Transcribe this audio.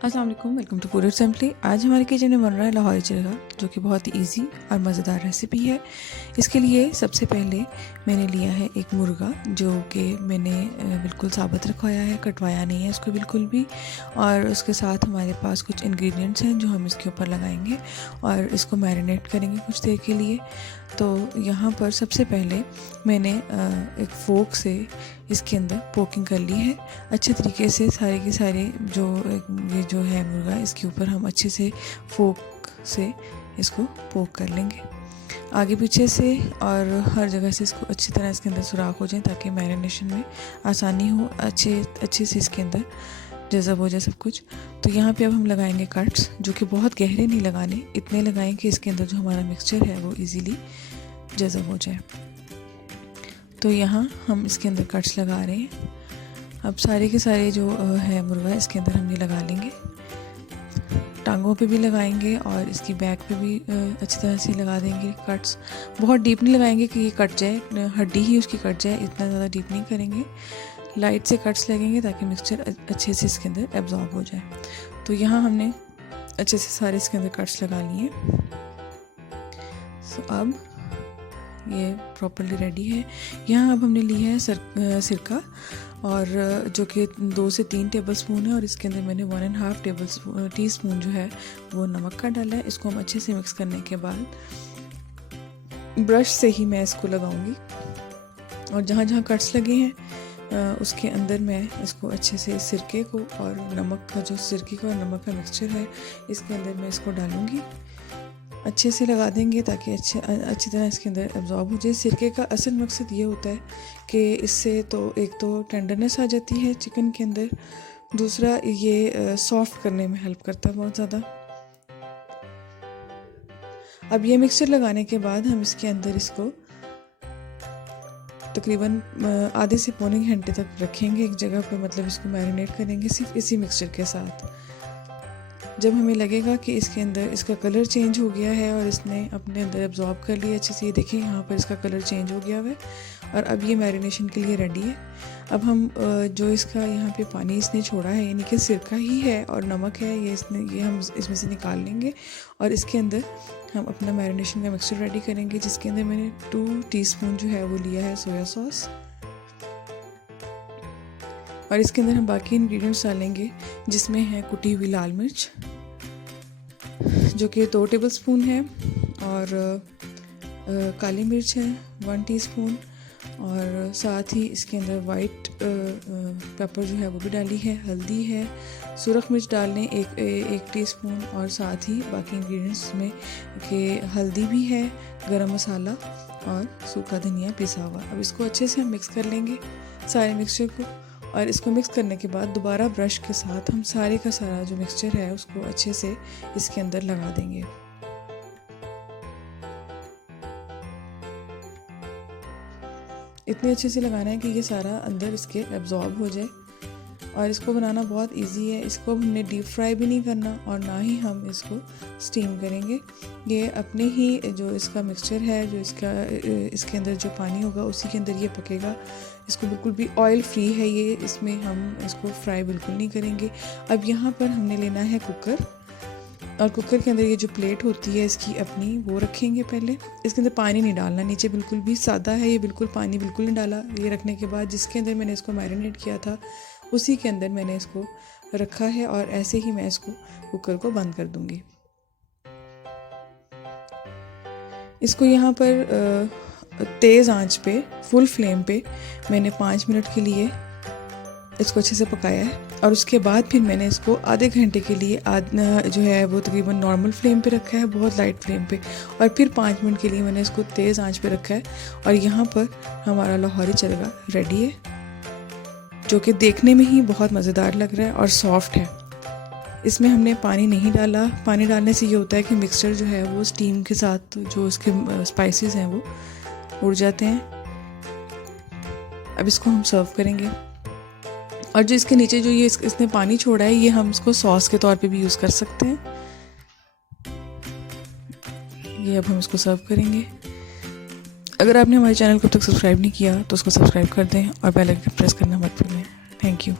अस्सलाम वालेकुम, welcome to food simply. आज हमारे किचन में बन रहा है लाहौरी चरगा, जो कि बहुत ही इजी और मज़ेदार रेसिपी है। इसके लिए सबसे पहले मैंने लिया है एक मुर्गा, जो कि मैंने बिल्कुल साबुत रखवाया है, कटवाया नहीं है इसको बिल्कुल भी। और उसके साथ हमारे पास कुछ इंग्रेडिएंट्स हैं जो हम इसके ऊपर लगाएंगे और इसको मैरिनेट करेंगे कुछ देर के लिए। तो यहाँ पर सबसे पहले मैंने एक फोक से इसके अंदर पोकिंग कर ली है अच्छे तरीके से। सारे के सारे ये जो है मुर्गा, इसके ऊपर हम अच्छे से फोक से इसको पोक कर लेंगे आगे पीछे से, और हर जगह से इसको अच्छी तरह इसके अंदर सुराख हो जाए ताकि मैरिनेशन में आसानी हो, अच्छे से इसके अंदर जज़ब हो जाए सब कुछ। तो यहाँ पे अब हम लगाएंगे कट्स, जो कि बहुत गहरे नहीं लगाने, इतने लगाएं कि इसके अंदर जो हमारा मिक्सचर है वो इजीली जज़ब हो जाए। तो यहाँ हम इसके अंदर कट्स लगा रहे हैं। अब सारे के सारे जो है मुर्गा इसके अंदर हम ये लगा लेंगे, टांगों पे भी लगाएंगे और इसकी बैक पे भी अच्छी तरह से लगा देंगे कट्स। बहुत डीप नहीं लगाएंगे कि ये कट जाए, हड्डी ही उसकी कट जाए, इतना ज़्यादा डीप नहीं करेंगे। लाइट से कट्स लगेंगे ताकि मिक्सचर अच्छे से इसके अंदर एब्जॉर्ब हो जाए। तो यहाँ हमने अच्छे से सारे इसके अंदर कट्स लगा लिए। सो अब ये प्रॉपरली रेडी है। यहाँ अब हमने लिया है सिरका, और जो कि 2 से 3 टेबल स्पून है, और इसके अंदर मैंने 1.5 टीस्पून जो है वो नमक का डाला है। इसको हम अच्छे से मिक्स करने के बाद ब्रश से ही मैं इसको लगाऊंगी, और जहाँ जहाँ कट्स लगे हैं उसके अंदर मैं इसको अच्छे से सिरके को और नमक का, जो सिरके का और नमक का मिक्सचर है, इसके अंदर मैं इसको डालूंगी। अच्छे से लगा देंगे ताकि अच्छी तरह इसके अंदर एब्जॉर्ब हो जाए। सिरके का असल मकसद ये होता है कि इससे तो एक तो टेंडरनेस आ जाती है चिकन के अंदर, दूसरा ये सॉफ्ट करने में हेल्प करता है बहुत ज़्यादा। अब ये मिक्सचर लगाने के बाद हम इसके अंदर इसको तकरीबन आधे से पौने घंटे तक रखेंगे एक जगह पर, मतलब इसको मैरिनेट करेंगे सिर्फ इसी मिक्सचर के साथ। जब हमें लगेगा कि इसके अंदर इसका कलर चेंज हो गया है और इसने अपने अंदर एब्जॉर्ब कर लिया अच्छे से, ये देखिए यहाँ पर इसका कलर चेंज हो गया है और अब ये मैरिनेशन के लिए रेडी है। अब हम जो इसका यहाँ पे पानी इसने छोड़ा है, यानी कि सिरका ही है और नमक है, ये हम इसमें से निकाल लेंगे और इसके अंदर हम अपना मैरिनेशन का मिक्सचर रेडी करेंगे, जिसके अंदर मैंने 2 टीस्पून जो है वो लिया है सोया सॉस, और इसके अंदर हम बाकी इंग्रेडिएंट्स डालेंगे, जिसमें है कुटी हुई लाल मिर्च जो कि 2 टेबल स्पून है, और काली मिर्च है 1 टीस्पून, और साथ ही इसके अंदर वाइट पेपर जो है वो भी डाली है, हल्दी है, सुरख मिर्च डाल लें 1 टीस्पून, और साथ ही बाकी इंग्रेडिएंट्स में कि हल्दी भी है, गरम मसाला और सूखा धनिया पिसा हुआ। अब इसको अच्छे से हम मिक्स कर लेंगे सारे मिक्सचर को, और इसको मिक्स करने के बाद दोबारा ब्रश के साथ हम सारे का सारा जो मिक्सचर है उसको अच्छे से इसके अंदर लगा देंगे। इतने अच्छे से लगाना है कि ये सारा अंदर इसके एब्जॉर्ब हो जाए, और इसको बनाना बहुत इजी है। इसको हमने डीप फ्राई भी नहीं करना और ना ही हम इसको स्टीम करेंगे। ये अपने ही जो इसका मिक्सचर है, जो इसके अंदर जो पानी होगा उसी के अंदर ये पकेगा। इसको बिल्कुल भी ऑयल फ्री है ये, इसमें हम इसको फ्राई बिल्कुल नहीं करेंगे। अब यहाँ पर हमने लेना है कुकर, और कुकर के अंदर ये जो प्लेट होती है इसकी अपनी, वो रखेंगे पहले। इसके अंदर पानी नहीं डालना, नीचे बिल्कुल भी सादा है ये, बिल्कुल पानी बिल्कुल नहीं डाला। ये रखने के बाद जिसके अंदर मैंने इसको मैरिनेट किया था उसी के अंदर मैंने इसको रखा है, और ऐसे ही मैं इसको कुकर को बंद कर दूंगी। इसको यहाँ पर तेज़ आंच पे, फुल फ्लेम पे मैंने 5 मिनट के लिए इसको अच्छे से पकाया है, और उसके बाद फिर मैंने इसको आधे घंटे के लिए जो है वो तकरीबन नॉर्मल फ्लेम पे रखा है, बहुत लाइट फ्लेम पे, और फिर 5 मिनट के लिए मैंने इसको तेज़ आंच पे रखा है। और यहाँ पर हमारा लाहौरी चरगा रेडी है, जो कि देखने में ही बहुत मज़ेदार लग रहा है और सॉफ्ट है। इसमें हमने पानी नहीं डाला। पानी डालने से ये होता है कि मिक्सचर जो है वो स्टीम के साथ जो उसके स्पाइसेस हैं वो उड़ जाते हैं। अब इसको हम सर्व करेंगे, और जो इसके नीचे जो ये इसने पानी छोड़ा है, ये हम इसको सॉस के तौर पे भी यूज़ कर सकते हैं। ये अब हम इसको सर्व करेंगे। अगर आपने हमारे चैनल को अब तक सब्सक्राइब नहीं किया तो उसको सब्सक्राइब कर दें और बेल आइकन प्रेस करना मत भूलें। Thank you.